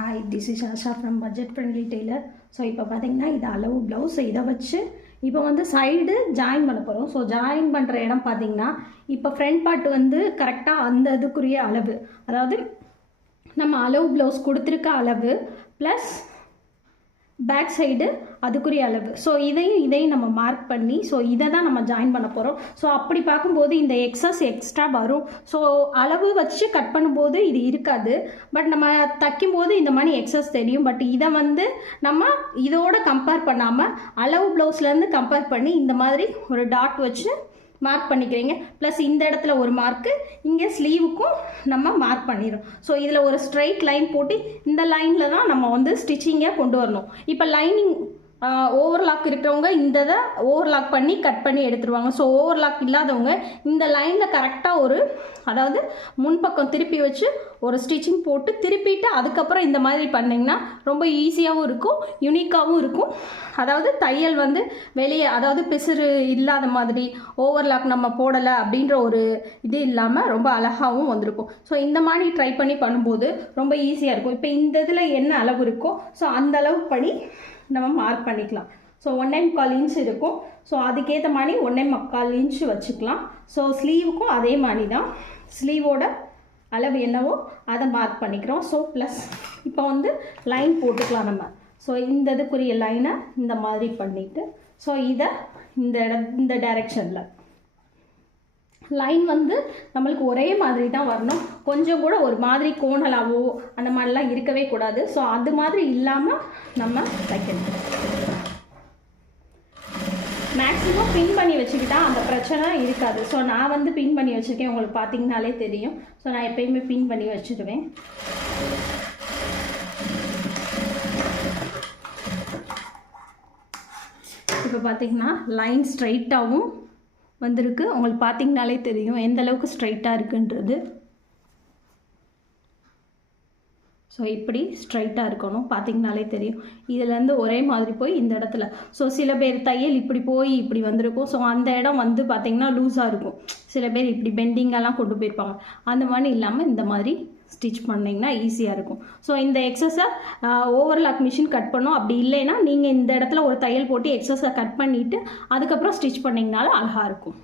Hi, this is Asha from Budget Friendly Tailor. So இப்போ பார்த்தீங்கன்னா இது அளவு ப்ளவுஸ். இதை வச்சு இப்போ வந்து சைடு ஜாயின் பண்ண போகிறோம். ஸோ ஜாயின் பண்ணுற இடம் பார்த்தீங்கன்னா இப்போ ஃப்ரண்ட் பார்ட் வந்து கரெக்டாக அந்த இதுக்குரிய அளவு, அதாவது நம்ம அளவு ப்ளவுஸ் கொடுத்துருக்க அளவு ப்ளஸ் பேக் சைடு அதுக்குரிய அளவு. ஸோ இதையும் நம்ம மார்க் பண்ணி ஸோ இதை தான் நம்ம ஜாயின் பண்ண போகிறோம். ஸோ அப்படி பார்க்கும்போது இந்த எக்ஸ்ட்ரா வரும். ஸோ அளவு வச்சு கட் பண்ணும்போது இது இருக்காது, பட் நம்ம தைக்கும்போது இந்த மாதிரி எக்ஸஸ் தெரியும். பட் இதை வந்து நம்ம இதோட கம்பேர் பண்ணாமல் அளவு ப்ளவுஸ்லேருந்து கம்பேர் பண்ணி இந்த மாதிரி ஒரு டாட் வச்சு மார்க் பண்ணிக்கிறீங்க. ப்ளஸ் இந்த இடத்துல ஒரு மார்க்கு, இங்கே ஸ்லீவுக்கும் நம்ம மார்க் பண்ணிடும். ஸோ இதில் ஒரு ஸ்ட்ரைட் லைன் போட்டு இந்த லைனில் தான் நம்ம வந்து ஸ்டிச்சிங்கை கொண்டு வரணும். இப்போ லைனிங் ஓவர்லாக் இருக்கிறவங்க இந்த இதை ஓவர்லாக் பண்ணி கட் பண்ணி எடுத்துருவாங்க. ஸோ ஓவர்லாக் இல்லாதவங்க இந்த லைனில் கரெக்டாக ஒரு, அதாவது முன்பக்கம் திருப்பி வச்சு ஒரு ஸ்டிச்சிங் போட்டு திருப்பிட்டு அதுக்கப்புறம் இந்த மாதிரி பண்ணிங்கன்னா ரொம்ப ஈஸியாகவும் இருக்கும், யூனிக்காகவும் இருக்கும். அதாவது தையல் வந்து வெளியே, அதாவது பிசுறு இல்லாத மாதிரி ஓவர்லாக் நம்ம போடலை அப்படின்ற ஒரு இது இல்லாமல் ரொம்ப அழகாகவும் வந்திருக்கும். ஸோ இந்த மாதிரி ட்ரை பண்ணி பண்ணும்போது ரொம்ப ஈஸியாக இருக்கும். இப்போ இந்த இதில் என்ன அளவு இருக்கோ ஸோ அந்த அளவு படி நம்ம மார்க் பண்ணிக்கலாம். ஸோ 1.25 இன்ச் இருக்கும். ஸோ அதுக்கேற்ற மாதிரி 1.25 இன்ச் வச்சுக்கலாம். ஸோ ஸ்லீவுக்கும் அதே மாதிரி தான், ஸ்லீவோட அளவு என்னவோ அதை மார்க் பண்ணிக்கிறோம். ஸோ ப்ளஸ் இப்போ வந்து லைன் போட்டுக்கலாம் நம்ம. ஸோ இந்த இதுக்குரிய லைனை இந்த மாதிரி பண்ணிவிட்டு ஸோ இதை இந்த டைரெக்ஷனில் லைன் வந்து நம்மளுக்கு ஒரே மாதிரி தான் வரணும். கொஞ்சம் கூட ஒரு மாதிரி கோணலாவோ அந்த மாதிரிலாம் இருக்கவே கூடாது. ஸோ அது மாதிரி இல்லாமல் நம்ம தைக்கணும். மேக்ஸிமம் பின் பண்ணி வச்சுக்கிட்டா அந்த பிரச்சனை இருக்காது. ஸோ நான் வந்து பின் பண்ணி வச்சுருக்கேன், உங்களுக்கு பார்த்தீங்கனாலே தெரியும். ஸோ நான் எப்பயுமே பின் பண்ணி வச்சுடுவேன். இப்போ பார்த்தீங்கன்னா லைன் ஸ்ட்ரைட்டாகவும் வந்திருக்கு. உங்களுக்கு பார்த்தீங்கனாலே தெரியும் எந்த அளவுக்கு ஸ்ட்ரைட்டாக இருக்குன்றது. ஸோ இப்படி ஸ்ட்ரைட்டாக இருக்கணும், பார்த்தீங்கனாலே தெரியும். இதுலேருந்து ஒரே மாதிரி போய் இந்த இடத்துல, ஸோ சில பேர் தையல் இப்படி போய் இப்படி வந்திருக்கும். ஸோ அந்த இடம் வந்து பார்த்திங்கன்னா லூஸாக இருக்கும். சில பேர் இப்படி பெண்டிங்கெல்லாம் கொண்டு போயிருப்பாங்க. அந்த மாதிரி இல்லாமல் இந்த மாதிரி ஸ்டிச் பண்ணிங்கன்னா ஈஸியாக இருக்கும். ஸோ இந்த எக்ஸஸை ஓவர்லாக் மிஷின் கட் பண்ணோம். அப்படி இல்லைன்னா நீங்கள் இந்த இடத்துல ஒரு தையல் போட்டு எக்ஸஸை கட் பண்ணிவிட்டு அதுக்கப்புறம் ஸ்டிச் பண்ணிங்கனாலும் அழகாக இருக்கும்.